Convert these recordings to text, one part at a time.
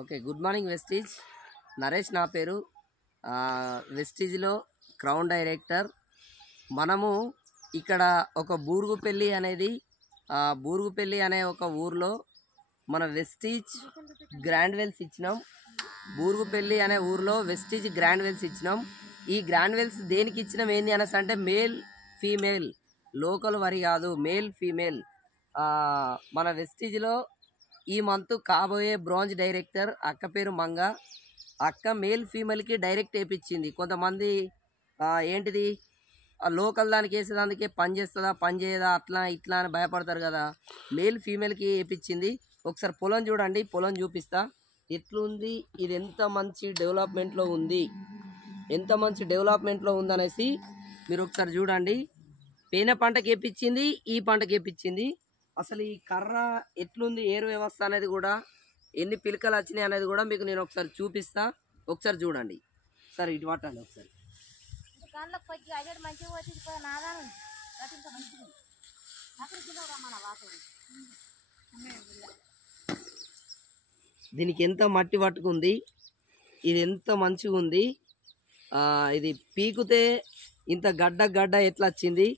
Okay, good morning Vestige. Naresh నా పేరు. వెస్టీజ్లో crown director. మనము ఇక్కడ ఒక బూరుగుపల్లి అనే ఒక ఊర్లో మన వెస్టీజ్ గ్రాండ్ వెల్స్ ఇచ్చినాం. బూరుగుపల్లి అనే ఊర్లో వెస్టీజ్ గ్రాండ్ వెల్స్ ఇచ్చినాం. ఈ గ్రాండ్ వెల్స్ దేనికి ఇచ్చినాం ఏంది అనేసి అంటే మేల్ ఫీమేల్, లోకల్ వరి కాదు, మేల్ ఫీమేల్. మన వెస్టీజ్లో ఈ మంత్ కాబోయే బ్రాంజ్ డైరెక్టర్ అక్క పేరు మంగ. అక్క మేల్ ఫీమేల్కి డైరెక్ట్ వేయించింది. కొంతమంది ఏంటిది లోకల్ దానికి వేసేదానికే పని చేస్తుందా పని చేయదా అట్లా ఇట్లా అని భయపడతారు కదా. మేల్ ఫీమేల్కి వేయించింది. ఒకసారి పొలం చూడండి, పొలం చూపిస్తా ఎట్లుంది. ఇది ఎంత మంచి డెవలప్మెంట్లో ఉంది, ఎంత మంచి డెవలప్మెంట్లో ఉందనేసి మీరు ఒకసారి చూడండి. పేన పంటకి వేయించింది, ఈ పంటకి వేయించింది. అసలు ఈ కర్ర ఎట్లుంది, ఏరు వ్యవస్థ అనేది కూడా, ఎన్ని పిలకలు వచ్చినాయి అనేది కూడా మీకు నేను ఒకసారి చూపిస్తా. ఒకసారి చూడండి. సరే ఇటు పట్టండి ఒకసారి. దీనికి ఎంత మట్టి పట్టుకుంది, ఇది ఎంత మంచిగా ఉంది. ఇది పీకుతే ఇంత గడ్డ ఎట్లా వచ్చింది,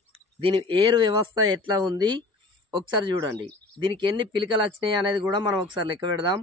దీని ఏరు వ్యవస్థ ఎట్లా ఉంది ఒకసారి చూడండి. దీనికి ఎన్ని పిలకలు వచ్చినాయి అనేది కూడా మనం ఒకసారి లెక్క పెడదాం.